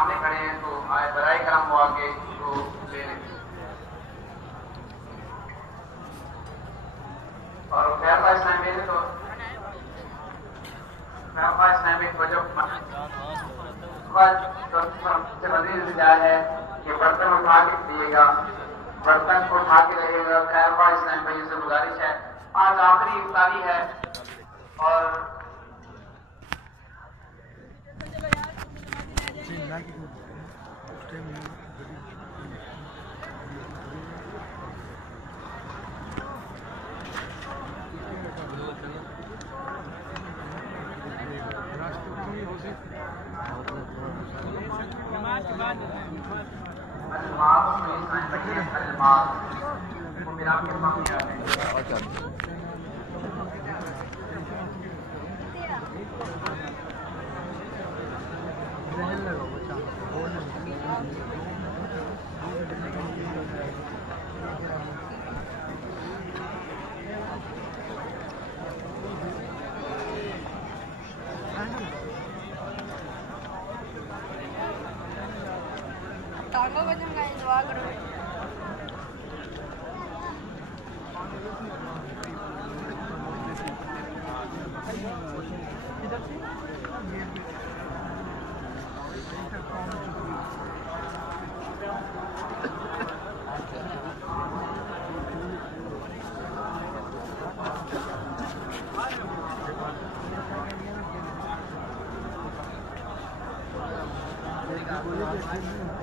सामने खड़े हैं तो आए बराए करम वो आगे तो ले लें। और खैरबा इस्लामी में तो खैरबा इस्लामी को जो वजीर दिया है कि बर्तन उठा के दिएगा, बर्तन को उठा के रहेगा। खैरबा इस्लामी भाइयों से गुजारिश है, आज आखिरी इफ्तारी है और टांगों को जम गए, दुआ करो। बोलिए